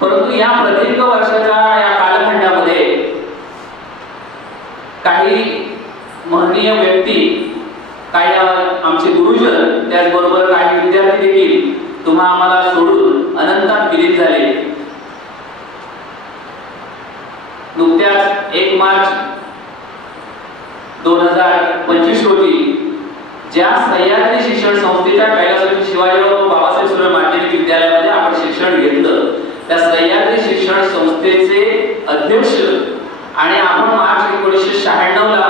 परंतु या प्रदीर्घ वर्षाच्या या कालखंडामध्ये काही महनीय व्यक्ती, काही आमचे गुरुजन, त्याचबरोबर काही विद्यार्थी देखील तुम्हा आम्हाला सोडून अनंतात विलीन झाले. नुकत्याच 1 मार्च 2025 रोजी ज्या सह्याद्री शिक्षण संस्थेच्या कैलासवासी शिवाजीराव बाबासाहेब सुर्वे माध्यमिक विद्यालयामध्ये आपण शिक्षण घेतलं, त्या सह्याद्री शिक्षण संस्थेचे अध्यक्ष आणि आपण मार्च 1996 ला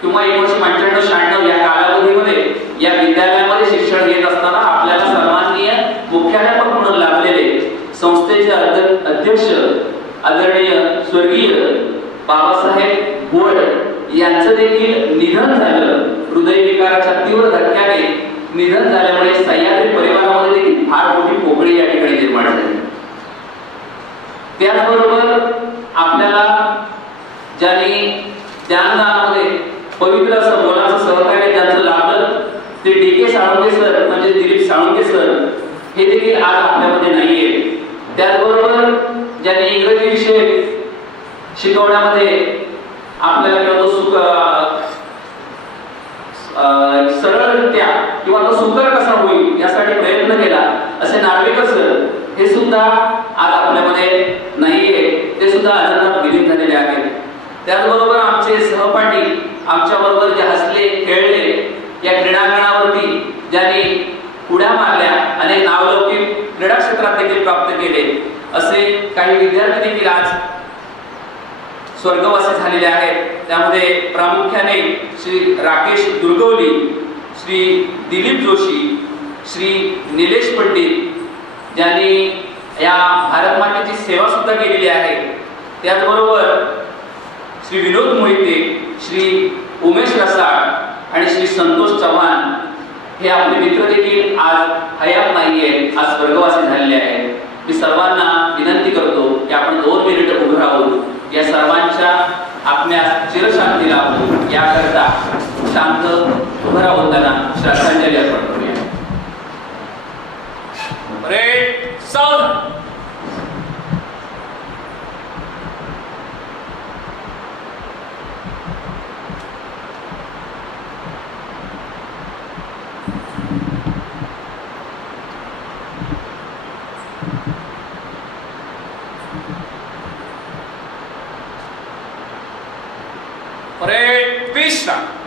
किंवा 1995-96 या कालावधीमध्ये या विद्यालयामध्ये शिक्षण घेत असताना आपल्याला सन्माननीय मुख्याध्यापक म्हणून लाभलेले संस्थेचे अध्यक्ष आदरणीय स्वर्गीय बाबासाहेब गोळ यांचं देखील निधन झालं. हृदयविकाराच्या तीव्र धक्क्याने निधन झाल्यामुळे सह्याद्री परिवारामध्ये देखील फार मोठी पोकळी या ठिकाणी निर्माण झाली. त्याचबरोबर आपल्याला ज्यांनी ज्ञानदानामध्ये पवित्र असं मोलाचं सहकार्य ज्यांचं लाभलं ते डी.के. साळुंखे सर म्हणजे दिलीप साळुंखे सर हे देखील आज आपल्यामध्ये नाहीये. त्याचबरोबर ज्यांनी इंग्रजी विषय शिकवण्यामध्ये आपल्याला सरळरित्या किंवा तो सुकर कसा होईल यासाठी प्रयत्न केला असे नार्वेकर सर हे सुद्धा आज आपल्यामध्ये नाहीये, ते सुद्धा अनंतात विलीन झालेले आहेत. त्याचबरोबर आमचे सहपाठी आमच्या बरोबर जे हसले खेळले, या क्रीडांगणावरती ज्यांनी उड्या मारल्या, अनेक नावलौकिक क्रीडा क्षेत्रात देखील प्राप्त केले, असे काही विद्यार्थी देखील आज स्वर्गवासी झालेले आहेत. त्यामध्ये प्रामुख्याने श्री राकेश दुर्गवली, श्री दिलीप जोशी, श्री निलेश पंडित ज्यांनी या भारत मातेची सेवा सुद्धा केलेली आहे. त्याचबरोबर श्री विनोद मोहिते, श्री उमेश रसाळ आणि श्री संतोष चव्हाण हे आपले मित्र देखील आज हयात नाहीये, आज स्वर्गवासी झालेले आहेत. मी सर्वांना विनंती करतो की आपण 2 मिनिट उभं राहून या सर्वांच्या आत्म्यास चिरशांती लाभो याकरता शांत उभं राहून त्यांना श्रद्धांजली अर्पण करूया. Parade sound. परेड विश्राम.